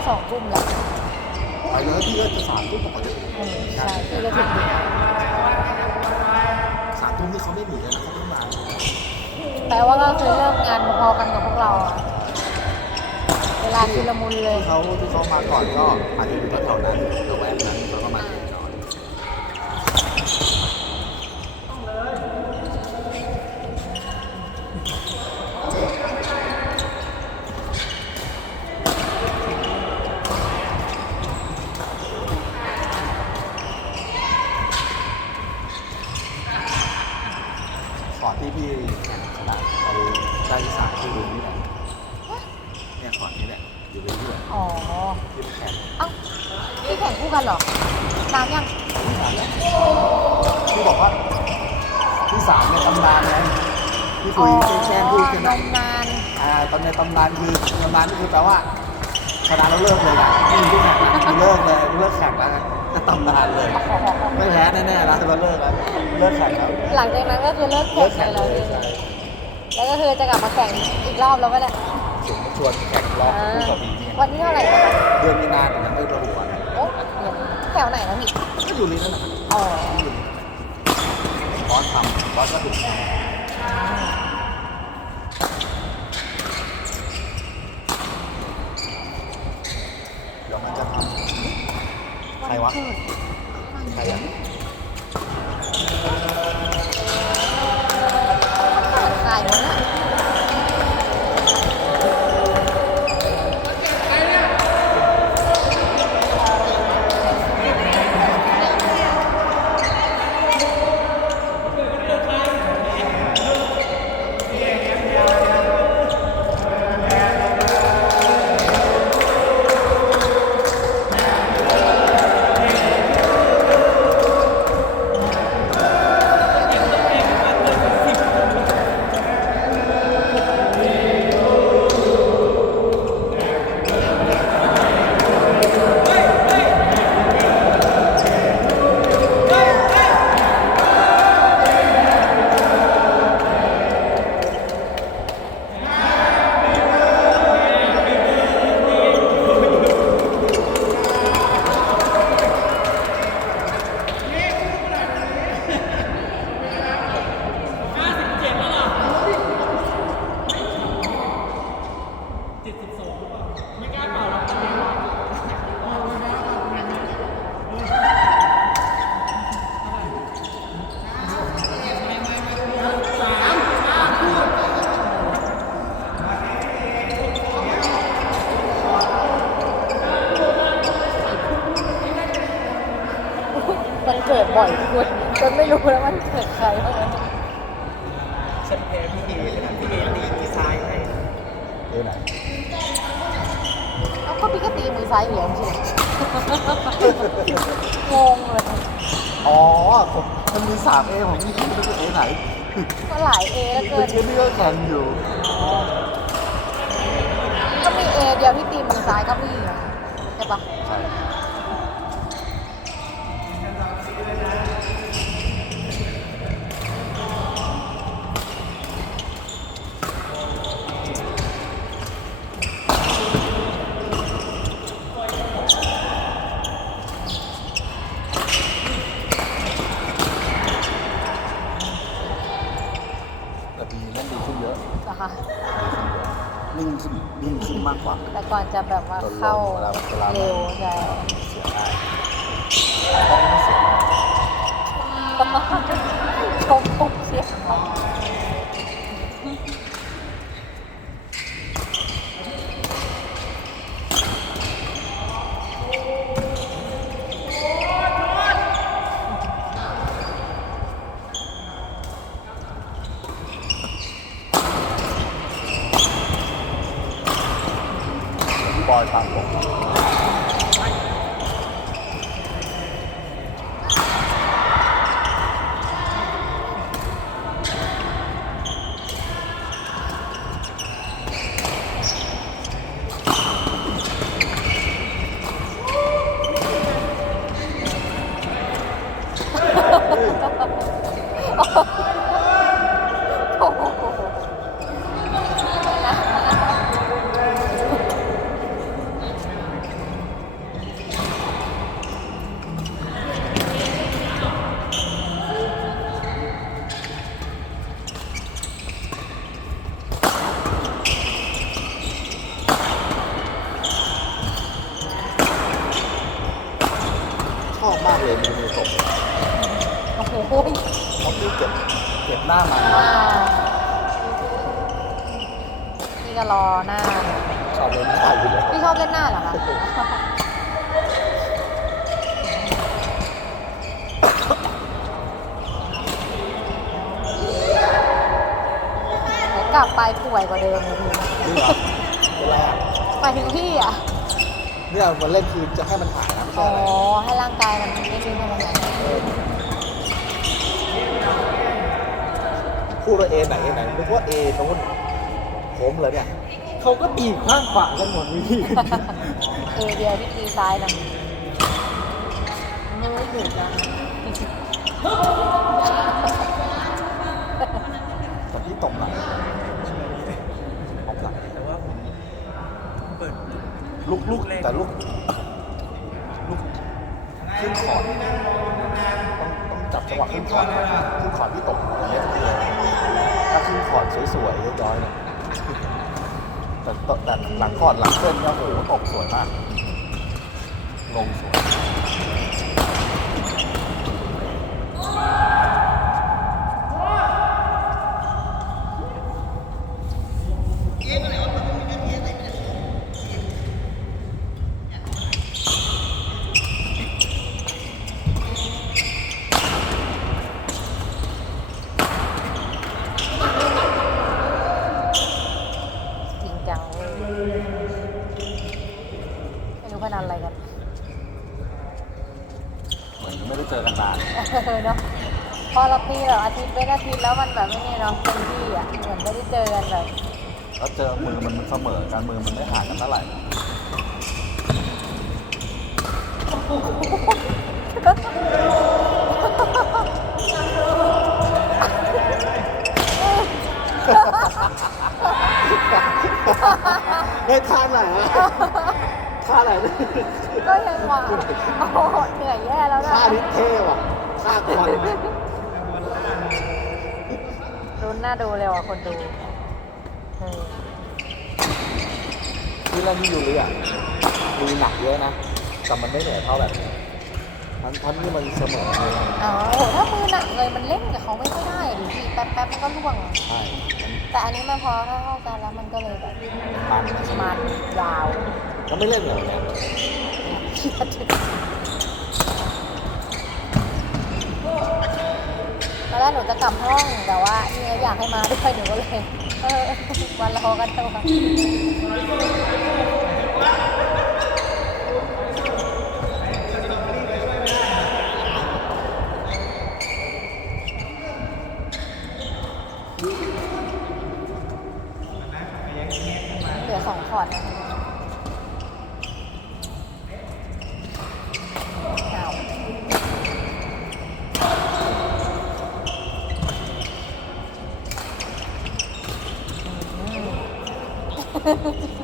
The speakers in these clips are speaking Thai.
กงานเนี่ยก็สองทุ่มแล้วไปเลยพี่ก็จะสามทุ่มปกติอืมใช่พี่ก็ถึงดึกสามทุ่มที่เขาไม่หนีเลยนะเขาเพิ่งมาแปลว่าก็คือเลิกงานพอๆกันกับพวกเราอะเวลาชุลมุนเลย ที่เขาที่เขามาก่อนก็อาจจะอยู่แถวๆนั้นระแวกนั้นแล้วก็มาเก็บนอน ขอที่พี่แข่งชนะไปได้ที่สามที่รู้ นี่แหละเนี่ยขอนี้แหละอยู่เรื่อยอ๋อๆที่ไปแข่งเอ้าพี่แข่งคู่กันเหรอนานยังที่บอกว่าที่สามในตำนานไงที่คุยแค่พูดกันนนะมนานอ่าตอนในตำนานคือตำนานนี่คือแปลว่าชนะแล้วเลิกเลยนะไม่มีคู่แข่งนะคือเลิกเลยเลิกแข่งแล้วนะก็ตำนานเลยไม่แพ้แน่ๆนะแต่ว่าเลิกแล้วเลิกแข่งแล้วหลังจากนั้นก็คือเลิกเลิแข่กงแข่ไปงแล้วเลยใช่ แล้วก็คือจะกลับมาแข่งอีกรอบแล้วก็เนี่ยชวนแข่งรอบคู่กับบีนี่วันที่เท่าไหร่นะคะเดือนมีนาแต่ยังไม่ระบุวันโอ้เดี๋ยวแถวไหนนะพี่ก็อยู่นี่นั่นแหละอ๋อบอสทำบอสก็ถูกแทงเดี๋ยวมันจะทำใครวะใครอะ อ๋อผมมันมีสามเอผมนี่คิดว่าเป็นเอไหนก็หลายเอแล้วเกิเป็นนชื่อที่ก็แข่งอยู่ก็มีเอเดียวที่ตีมือซ้ายก็มีอะใช่ปะ ใช่แต่ปีนี้ดีขึ้นเยอะ นะคะ ดีขึ้นเยอะนิ่งขึ้นนิ่งขึ้น มากกว่า แต่ก่อนจะแบบว่าเข้าเวลาเวลาเร็วใช่เสียได้ต้องไม่เสียได้ bòi phạm phục Ha ha ha. นี่ก็รอหน้า ชอบเล่นหน้าอยู่เลยพี่ชอบเล่นหน้าเหรอคะ เดี๋ยวกลับไปป่วยกว่าเดิมเลยพี่นี่เหรอเป็นไรอะไปถึงพี่อะ เนี่ยมันเล่นคือจะให้มันหายนะไม่อ๋ใช่อ อะไรให้ร่างกายมันไม่มีพลังงานพูดว่าเอไหนเอไหนนึกว่าเอโน้น ผมเลยเนี่ยเขาก็ตีข้างขวากันหมดวิธีเอเดียวที่ตีซ้ายนะมือหยุดนะแต่พี่ตกหลังตกหลังแต่ว่าผมเปิดลูกลูกแต่ลูกลูกขึ้นขอดต้องต้องจับจังหวะขึ้นขอดขึ้นขอดที่ตกอย่างเงี้ยเลยถ้าขึ้นขอดสวยๆเรียบร้อยเนี่ย แต่แต่หลังขอดหลังเส้นเนี่ยโอ้โหตกสวยมาก ลงสวย จริงจังเว้ย ไม่รู้พนันอะไรกันเหมือนไม่ได้เจอกันนานเออเนาะพอเราตีแบบอาทิตย์เป็นอาทิตย์แล้วมันแบบไม่เนี่ยเนาะเต็มที่อะเหมือนไม่ได้เจอกันแบบแล้วเจอมือมันเสมอกันมือมันไม่ห่างกันเท่าไหร่ เฮ้ยท่าไหนอะท่าไหนก็ยังหวานโอ้โหเหนื่อยแย่แล้วนะท่านี้เท่ว่ะท่าควันรุนน่าดูเลยว่ะคนดูเออที่เล่นที่ยูริอะมีหนักเยอะนะแต่มันไม่เหนื่อยเท่าแบบทันทันนี่มันเสมอเลยอ๋อโหถ้ามือหนักเลยมันเล่นกับเขาไม่ค่อยได้ดิพี่แป๊บแป๊บๆมันก็ล่วง ใช่ แต่อันนี้มันพอเข้าๆกันแล้วมันก็เลยแบบมันมันยาวแล้วไม่เล่นเหรอเนี่ยเครียดตอนแรกหนูจะกลับห้องแต่ว่าเนี่ยอยากให้มาด้วยหนูก็เลยเออวันรอกันเถอ Ha ha ha.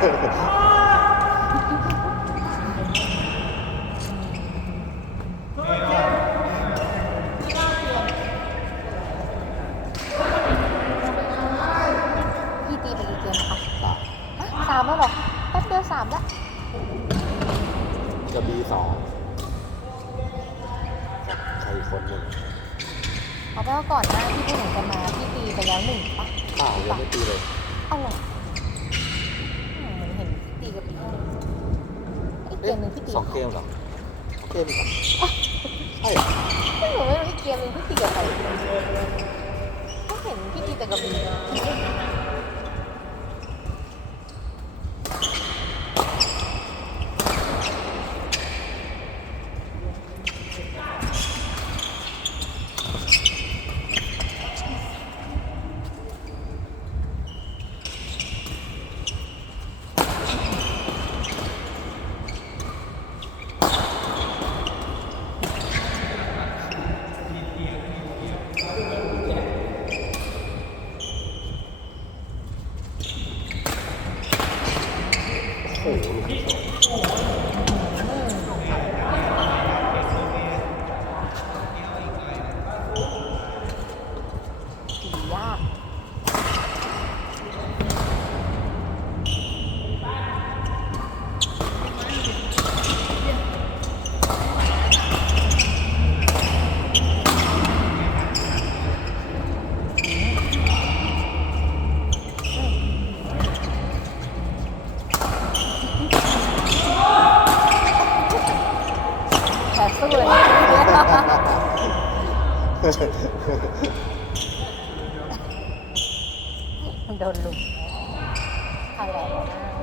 พี่ตีไปกี่เกมนะคะสองอะสามแล้วเหรป๊บเดียสามล้กบีสองใครคนหนึ่งเอาไปก่อนหน้าที่ผู้หนูจะมาพี่ตีไปแล้วหนึ่งปะเปล่ายังไม่ตีเลย เอาหรอ สองเกมเหรอเกมเหรอใช่เหรอไม่รู้ไม่รู้อีกเกมหนึ่งพี่ตีกับใครก็เห็นพี่ตีแต่กับบี โดนลุมอะไรวะนะ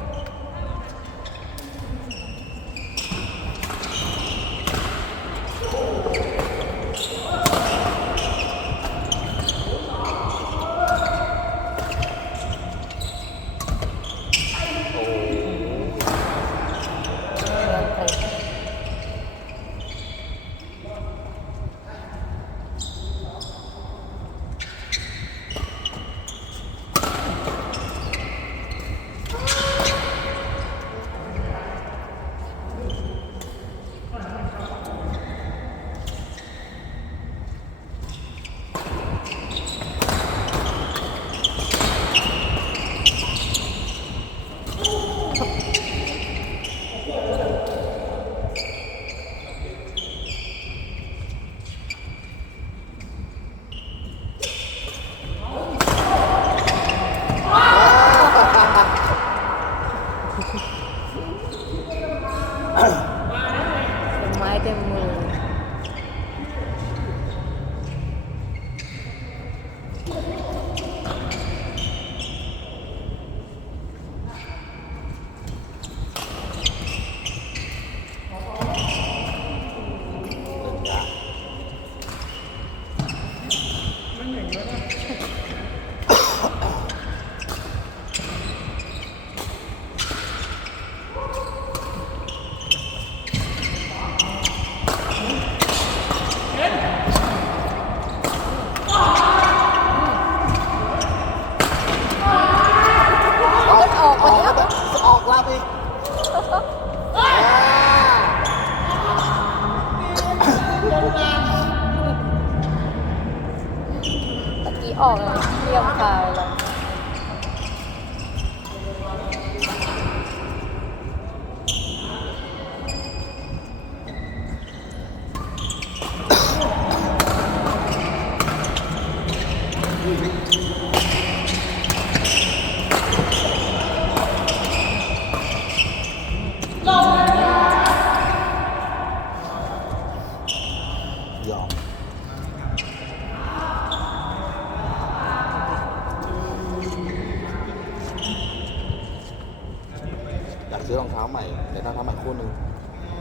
แต่รองเท้าใหม่คู่หนึ่ง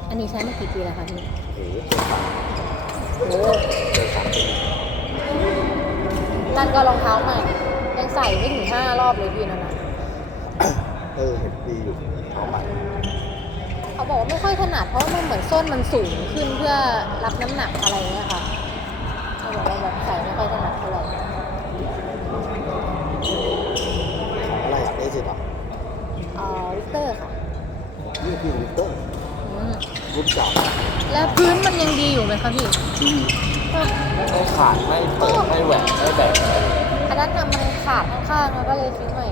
อันนี้ใช้มากี่ปีแล้วคะพี่โอ้โหเกินสามโอ้เกินสามปีนั่นก็รองเท้าใหม่ ยังใส่ไม่ถึงห้ารอบเลยพี่นั่นนะเออเห็นดีอยู่รองเท้าใหม่เขาบอกว่าไม่ค่อยถนัดเพราะว่ามันเหมือนส้นมันสูงขึ้นเพื่อรับน้ำหนักอะไรเงี้ยค่ะเขาบอกว่าแบบใส่ไม่ค่อยถนัด ที่ขอต๊อืมรูปเก่าแล้วพื้นมันยังดีอยู่ไหมคะพี่ก็ไม่ขาดไม่เปิดไม่แหวกไม่แตกอันนั้นน่ะมันขาดข้างๆแล้วก็เลยซื้อใหม่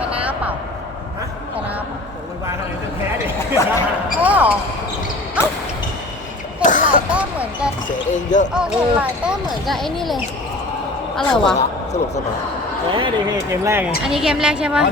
กระน้าเปล่ากระน้าเปล่ามันวางอะไรจะแพ้ดิโอ้เอ้าเห็นหลายแต้มเหมือนกันเสียเองเยอะเออเหหลายแต้มเหมือนกันไอ้นี่เลย อะไรวะ สรุปสรุป เฮ้ยแรกไง อันนี้เกมแรกใช่ปะ